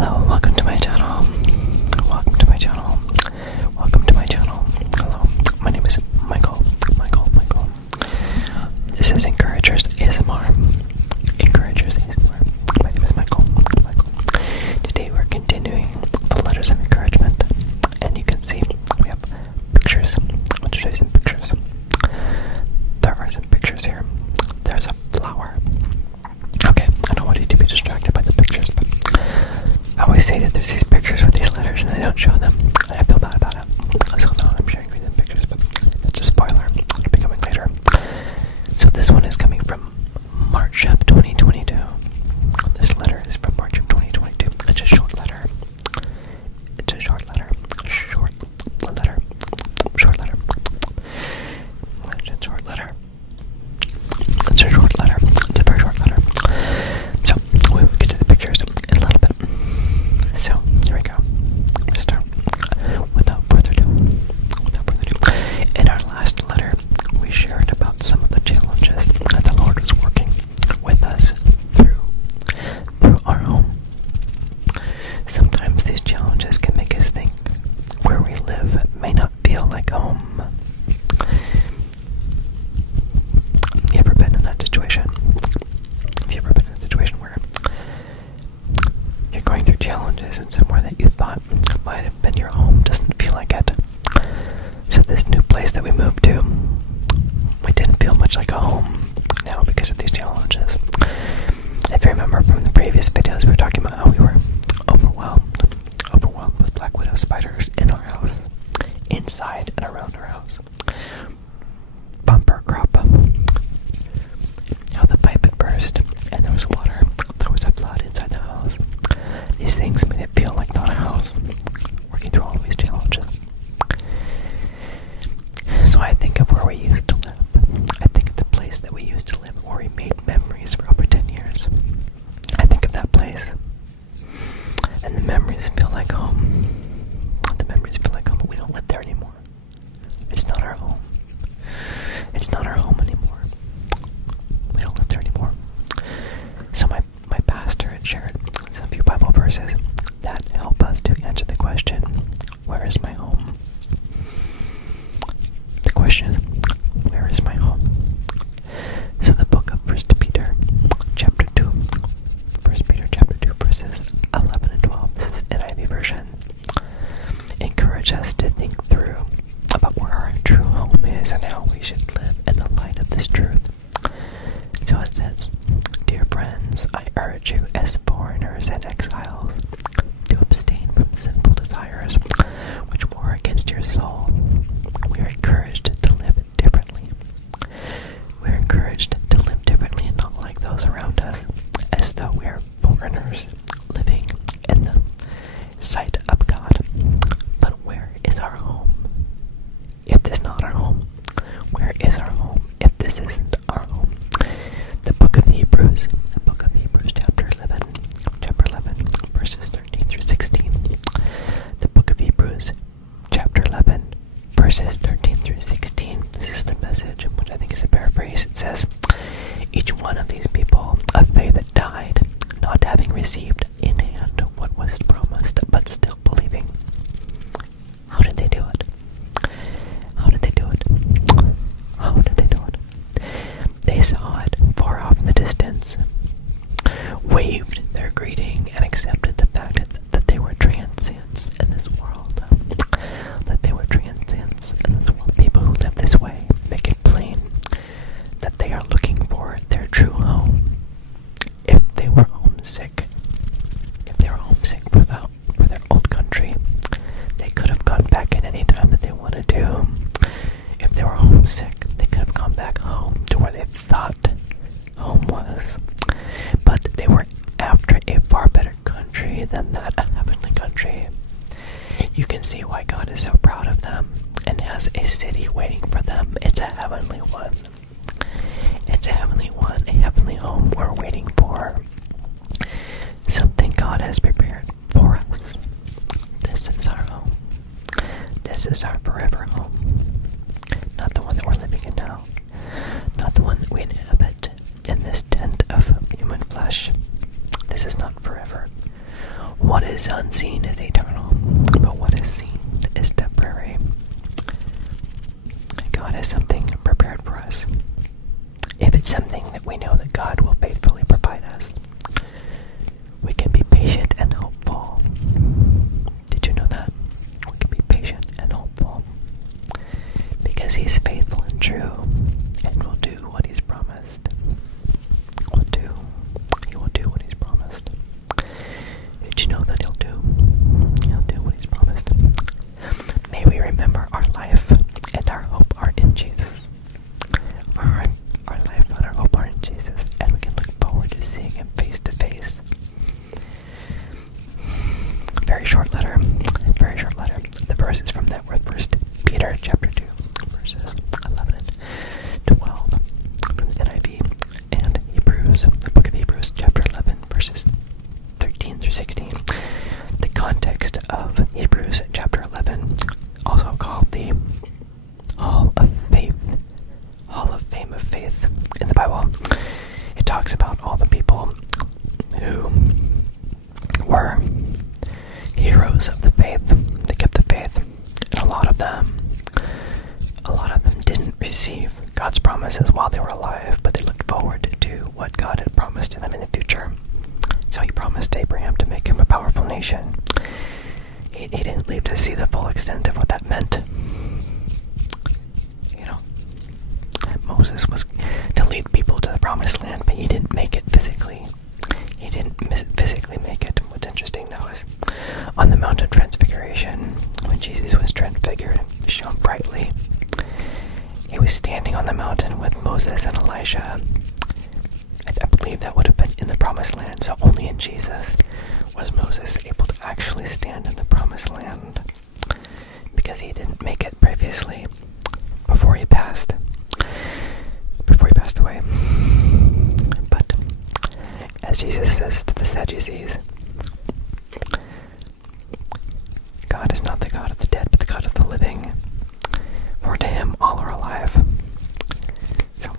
Hello, welcome to my channel. Welcome to my channel. Welcome to my channel. Hello, my name is Michael. This is Encouragers ASMR. Encouragers ASMR. My name is Michael. Today we're continuing the letters of encouragement, and you can see we have pictures. I'll show you some pictures. There are some pictures here. There's a flower. Okay, I don't want you to be distracted by the pictures, but I always say that there's these pictures with these letters and they don't show them, and I feel bad about it. So now I'm showing you the pictures, but that's a spoiler. It'll be coming later. So this one is coming from March of 2022. This letter is from March of 2022. It's a short letter. It's a short letter. Short letter. Short letter. It's a short letter. It's a short letter. It's a very short letter. So we will get to the pictures in a little bit. So here we go. Let's start. Without further ado. In our last letter, we shared about some of the challenges that the Lord was working with us through our home. Sometimes these challenges can make us think where we live may not feel like home. Have you ever been in that situation? Have you ever been in a situation where you're going through challenges and somewhere that you thought might have been your home doesn't feel like it? So this new place that we moved to, we didn't feel much like a home now because of these challenges. If you remember from the previous videos, we were talking about how we were overwhelmed with black widow spiders in our house, inside and around our house. Bumper crop. How the pipe had burst and there was water. There was a flood inside the house. These things made it feel like not a house. Working through all of these challenges. So I think of where we used to live. I think of the place that we used to live where we made memories for over 10 years. I think of that place. And the memories feel like home. The memories feel like home, but we don't live there anymore. It's not our home. It's not our home anymore. We don't live there anymore. So my pastor had shared a few Bible verses that help us to answer the question, where is my home? The question is, where is my home? So the book of 1 Peter chapter 2, 1 Peter chapter 2 verses 11 and 12, this is NIV version, encourage us to think through about where our true home is and how we should live in the light of this truth. So it says, dear friends, I urge you as foreigners and exiles to abstain from sinful desires which war against your soul. We are encouraged to live differently. We are encouraged to live differently and not like those around us, as though we are foreigners living in the sight of God. But where is our home? If this is not our home, where is our home if this isn't our home? The book of Hebrews chapter 11, verses 13 through 16. The book of Hebrews chapter 11, verses 13 through 16. This is the Message, which I think is a paraphrase. It says, each one of these people of faith that died, not having received in hand what was promised, but still believing. How did they do it? How did they do it? How did they do it? They saw it far off in the distance, waved their greeting, and accepted the fact that they were transients in this world. That they were transients in this world. People who live this way make it plain that they are looking for their true home. If they were homesick for their old country, they could have gone back at any time that they wanted to. If they were homesick, they could have gone back home to where they thought home was. But they were after a far better country than that, a heavenly country. You can see why God is so proud of them and has a city waiting for them. It's a heavenly one. It's a heavenly one, a heavenly home we're waiting for. Something God has prepared for us. This is our home. This is our forever home. Not the one that we're living in now. Not the one that we inhabit in this tent of human flesh. This is not forever. What is is unseen is eternal, but what is seen is temporary. God has something prepared for us. If it's something that we know that God will faithfully provide us, we can be patient and hopeful. Did you know that? We can be patient and hopeful because He's faithful and true and will do what He's promised. He will do what He's promised. Did you know that He'll do what He's promised? May we remember our life and our hope are in Jesus. Our life and our hope are in Jesus, and we can look forward to seeing Him face to face. Very short letter. The verse is from that word, 1 Peter chapter 2, verses 11 and 12 from the NIV, and Hebrews, the book of Hebrews chapter 11, verses 13 through 16. The context of Hebrews chapter 11, also called the Hall of Fame of Faith in the Bible. It talks about all the people who were heroes of the faith. They kept the faith, and a lot of them didn't receive God's promises while they were alive, but they looked forward to what God had promised to them in the future. So He promised Abraham to make him a powerful nation. He didn't live to see the full extent of what that meant. Moses was to lead people to the promised land, but he didn't make it physically. He didn't physically make it. What's interesting though is on the Mount of Transfiguration, when Jesus was transfigured and shone brightly, He was standing on the mountain with Moses and Elijah. I believe that would have been in the promised land, so only in Jesus was Moses able to actually stand in the promised land, because he didn't make it previously before he passed away. But as Jesus says to the Sadducees, God is not the God of the dead, but the God of the living, for to Him all are alive. So,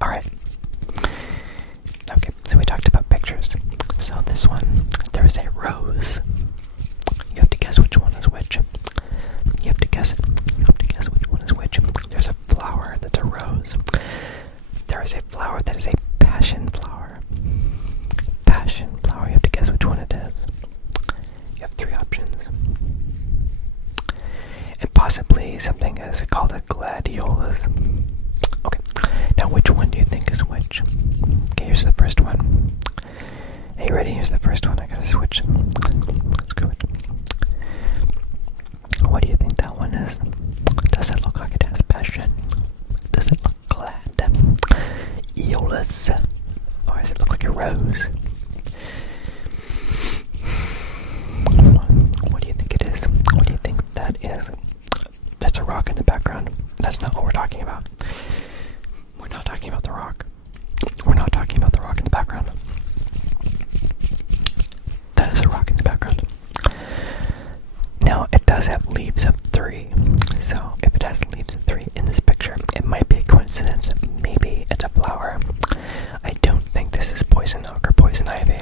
alright. Okay, so we talked about pictures. So this one, there is a rose. You have to guess which one is which. You have to guess which one is which. There's a flower that's a rose. There is a flower that is a passion flower. Passion flower. You have to guess which one it is. You have three options. And possibly something is called a gladiolus. Okay. Now which one do you think is which? Okay, here's the first one. Are you ready? Here's the first one. I gotta switch. Let's go. What do you think that one is? Does it look like it has passion? Does it look glad? Eolus? Or does it look like a rose? What do you think it is? What do you think that is? That's a rock in the background. That's not what we're talking about. We're not talking about the rock. We're not talking about the rock in the background. That is a rock in the background. Now, it does have leaves of 3. So, if it has leaves of 3 in this picture, it might be a coincidence. Maybe it's a flower. I don't think this is poison oak or poison ivy.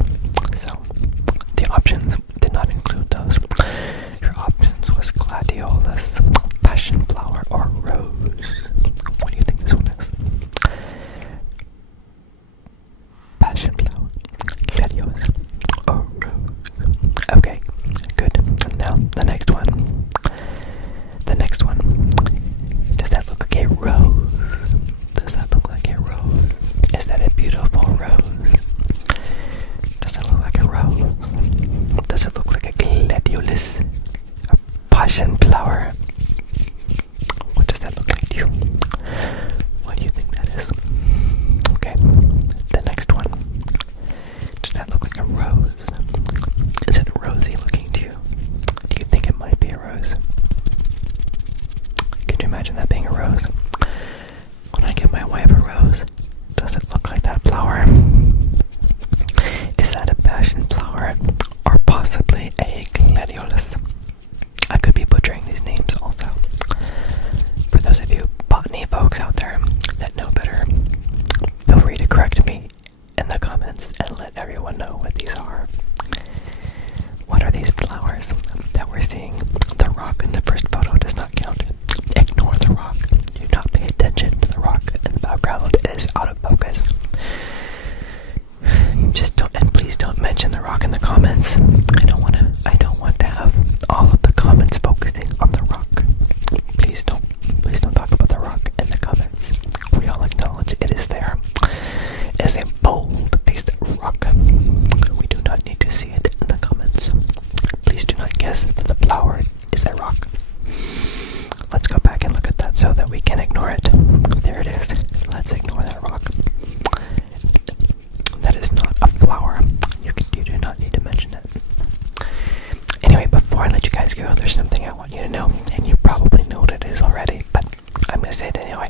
So, the options did not include those. Your options was gladiolus, passion flower, or rose. What do you think this one is? Passion flower, gladiolus, or rose. Okay, good. Now, the next one. Does that look like a rose? Does that look like a rose? Is that a beautiful rose? Does it look like a rose? Does it comments. I don't want to have all of the comments focusing on the rock. Please don't talk about the rock in the comments. We all acknowledge it is there. It is a bold-faced rock. We do not need to see it in the comments. Please do not guess that the flower is a rock. Let's go back and look at that so that we can ignore it. There it is. Let's ignore that rock. That is not a flower. You do not need to mention it. Anyway, before I let you guys go, there's something I want you to know, and you probably know what it is already, but I'm going to say it anyway.